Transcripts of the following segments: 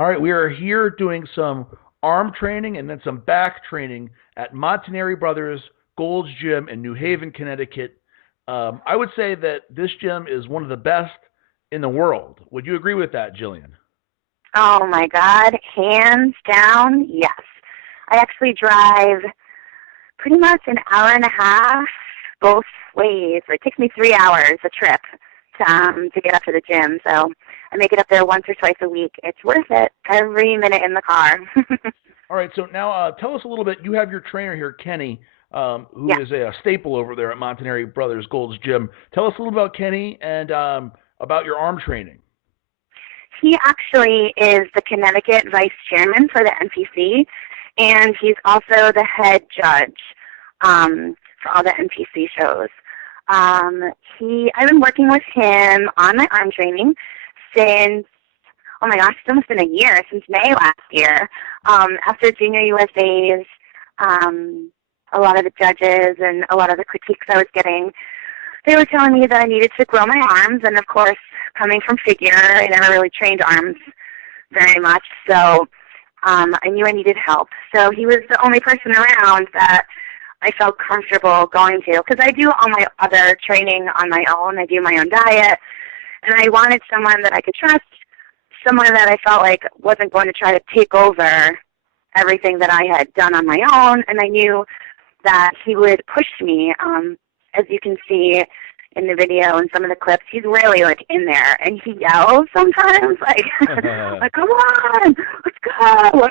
All right, we are here doing some arm training and then some back training at Montanari Brothers Gold's Gym in New Haven, Connecticut. I would say that this gym is one of the best in the world. Would you agree with that, Jillian? Oh my God, hands down, yes. I actually drive pretty much an hour and a half both ways. It takes me 3 hours a trip to get up to the gym. So I make it up there once or twice a week. It's worth it every minute in the car. All right, so now tell us a little bit. You have your trainer here, Kenny, who Yeah. is a staple over there at Montanari Brothers Gold's Gym. Tell us a little about Kenny and about your arm training. He actually is the Connecticut vice chairman for the NPC, and he's also the head judge for all the NPC shows. I've been working with him on my arm training since, oh my gosh, it's almost been a year, since May last year. After Junior USA's, a lot of the judges and a lot of the critiques I was getting, they were telling me that I needed to grow my arms, and of course, coming from figure, I never really trained arms very much, so I knew I needed help. So he was the only person around that I felt comfortable going to, because I do all my other training on my own. I do my own diet, and I wanted someone that I could trust, someone that I felt like wasn't going to try to take over everything that I had done on my own, and I knew that he would push me. As you can see in the video and some of the clips, he's really like in there, and he yells sometimes, like, like, come on, let's go.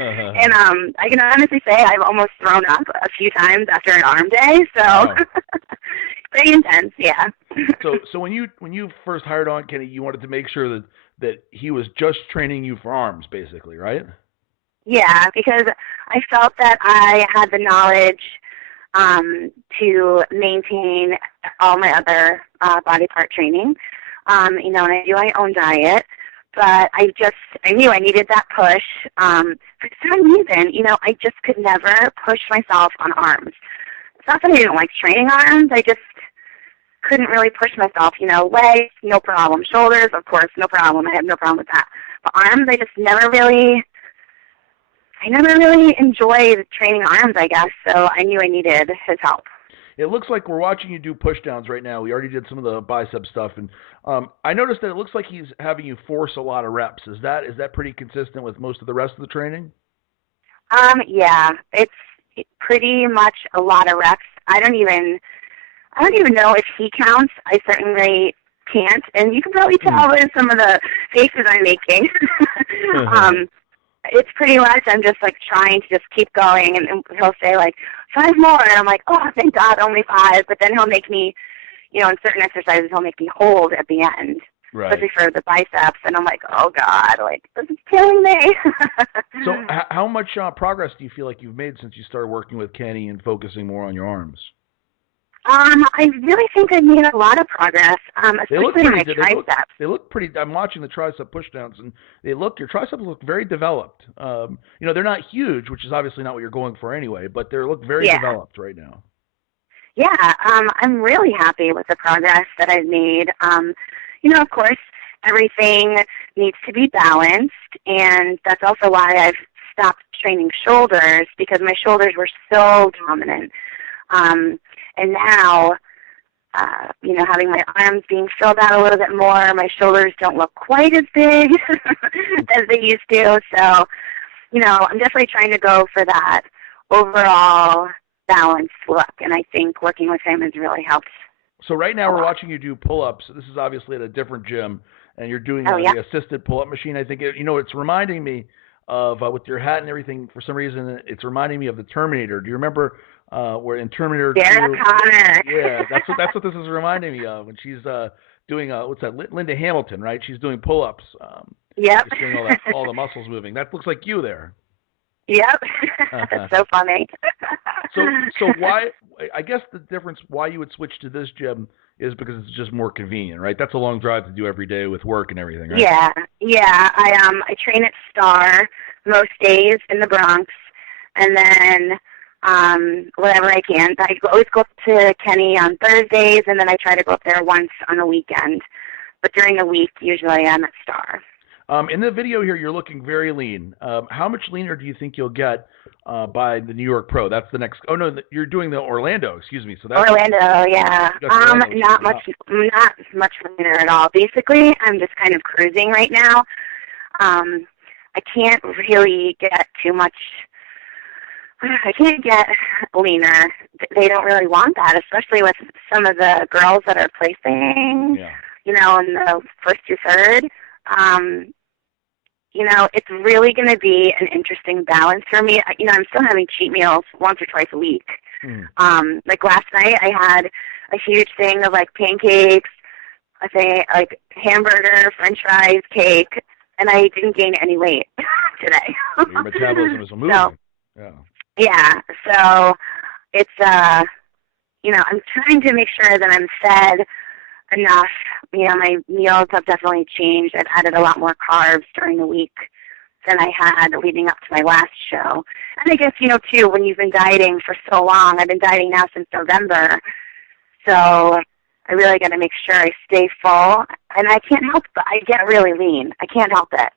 And I can honestly say I've almost thrown up a few times after an arm day, so Wow. pretty intense, yeah. So when you first hired on Kenny, you wanted to make sure that he was just training you for arms, basically, right? Yeah, because I felt that I had the knowledge to maintain all my other body part training. And I do my own diet, but I knew I needed that push. For some reason, I just could never push myself on arms. It's not that I didn't like training arms, I just couldn't really push myself. Legs, no problem. Shoulders, of course, no problem. I have no problem with that. But arms, I never really enjoyed training arms, I guess, so I knew I needed his help. It looks like we're watching you do push downs right now. We already did some of the bicep stuff, and I noticed that it looks like he's having you force a lot of reps. Is that pretty consistent with most of the rest of the training? Yeah, it's pretty much a lot of reps. I don't even know if he counts. I certainly can't, and you can probably tell by some of the faces I'm making. It's pretty much I'm just like trying to just keep going, and he'll say like 5 more, and I'm like, oh, thank God, only 5. But then he'll make me, in certain exercises, he'll make me hold at the end, right, especially for the biceps, and I'm like, oh God, like this is killing me. So how much progress do you feel like you've made since you started working with Kenny and focusing more on your arms? I really think I made a lot of progress, especially in my triceps. They look pretty. I'm watching the tricep pushdowns, and your triceps look very developed. They're not huge, which is obviously not what you're going for anyway, but they look very developed right now. Yeah, I'm really happy with the progress that I've made. Of course, everything needs to be balanced, and that's also why I've stopped training shoulders, because my shoulders were so dominant. And now, having my arms being filled out a little bit more, my shoulders don't look quite as big as they used to. So, I'm definitely trying to go for that overall balanced look. And I think working with him has really helped. So right now we're watching you do pull-ups. This is obviously at a different gym, and you're doing the assisted pull-up machine. I think, it's reminding me of, with your hat and everything, for some reason, it's reminding me of the Terminator. Do you remember where in Terminator 2? Sarah Connor. Yeah, that's what this is reminding me of when she's doing Linda Hamilton, right? She's doing pull-ups. Yep. Just doing all the muscles moving. That looks like you there. Yep. That's so funny. So why? I guess the difference why you would switch to this gym is because it's just more convenient, right? That's a long drive to do every day with work and everything, right? Yeah. I train at Star most days in the Bronx, and then whenever I can. I always go up to Kenny on Thursdays, and then I try to go up there once on the weekend. But during the week, usually I'm at Star. In the video here, you're looking very lean. How much leaner do you think you'll get by the New York Pro? That's the next. Oh no, you're doing the Orlando. Excuse me. So that's Orlando, yeah. Orlando, Not much leaner at all. Basically, I'm just kind of cruising right now. I can't really get too much. I can't get leaner. They don't really want that, especially with some of the girls that are placing. Yeah. You know, in the first to third. You know, it's really going to be an interesting balance for me. You know, I'm still having cheat meals once or twice a week. Like last night, I had a huge thing of like pancakes, I think like hamburger, French fries, cake, and I didn't gain any weight today. Your metabolism is moving. So, yeah. So it's you know, I'm trying to make sure that I'm fed enough. You know, my meals have definitely changed. I've added a lot more carbs during the week than I had leading up to my last show. And I guess, you know, too, when you've been dieting for so long, I've been dieting now since November, so I really got to make sure I stay full. And I can't help it. I get really lean. I can't help it.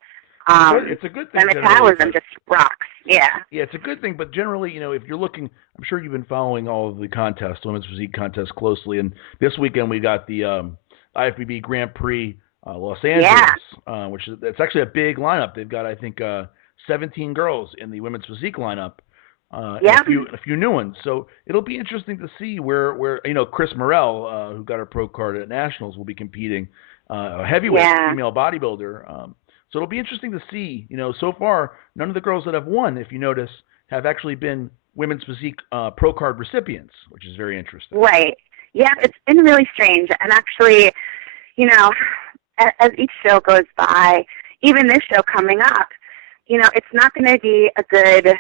It's a good thing. My metabolism just rocks. Yeah. Yeah, it's a good thing, but generally, you know, if you're looking, I'm sure you've been following all of the contests, women's physique contests closely, and this weekend we got the IFBB Grand Prix Los Angeles, which is it's actually a big lineup. They've got, I think, 17 girls in the women's physique lineup, and a few new ones. So it'll be interesting to see where you know, Chris Morrell, who got her pro card at Nationals, will be competing, a heavyweight female bodybuilder. So it'll be interesting to see. You know, so far, none of the girls that have won, if you notice, have actually been women's physique pro card recipients, which is very interesting. Right. Yeah, it's been really strange. And actually, you know, as each show goes by, even this show coming up, you know, it's not going to be a good,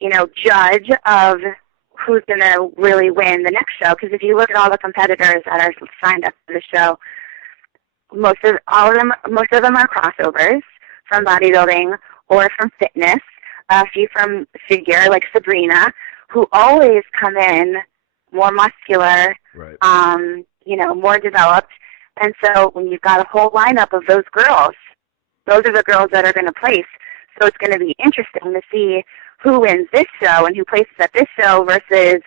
you know, judge of who's going to really win the next show. Because if you look at all the competitors that are signed up for the show, most of them are crossovers from bodybuilding or from fitness. A few from figure, like Sabrina, who always come in more muscular, you know, more developed. And so when you've got a whole lineup of those girls, those are the girls that are going to place. So it's going to be interesting to see who wins this show and who places at this show versus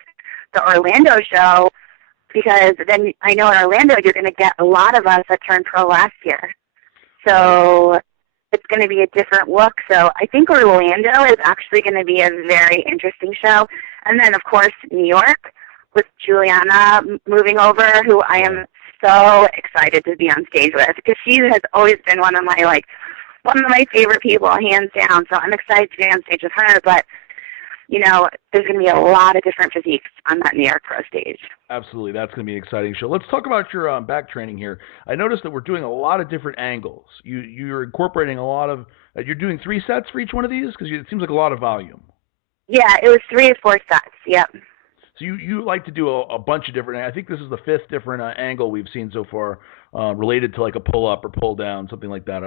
the Orlando show, because then I know in Orlando you're going to get a lot of us that turned pro last year. So it's going to be a different look. So I think Orlando is actually going to be a very interesting show. And then, of course, New York with Juliana moving over, who I am so excited to be on stage with, because she has always been one of my favorite people, hands down. So I'm excited to be on stage with her. But, you know, there's going to be a lot of different physiques on that New York Pro stage. Absolutely. That's going to be an exciting show. Let's talk about your back training here. I noticed that we're doing a lot of different angles. You're incorporating a lot of you're doing 3 sets for each one of these? Because it seems like a lot of volume. Yeah, it was 3 or 4 sets. Yep. So you like to do a bunch of different, I think this is the 5th different angle we've seen so far related to like a pull-up or pull-down, something like that.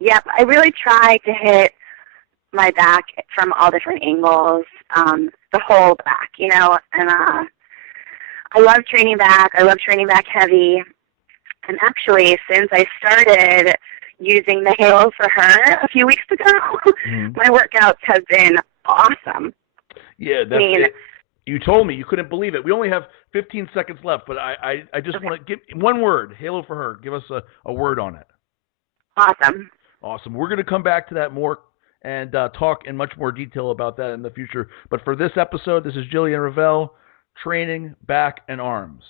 Yep. I really try to hit my back from all different angles, the whole back, you know, and I love training back. I love training back heavy. And actually, since I started using the Halo for her a few weeks ago, my workouts have been awesome. Yeah, that's it. You told me. You couldn't believe it. We only have 15 seconds left, but I just want to give one word, Halo for her. Give us a word on it. Awesome. Awesome. We're going to come back to that more and talk in much more detail about that in the future. But for this episode, this is Jillian Revel, training back and arms.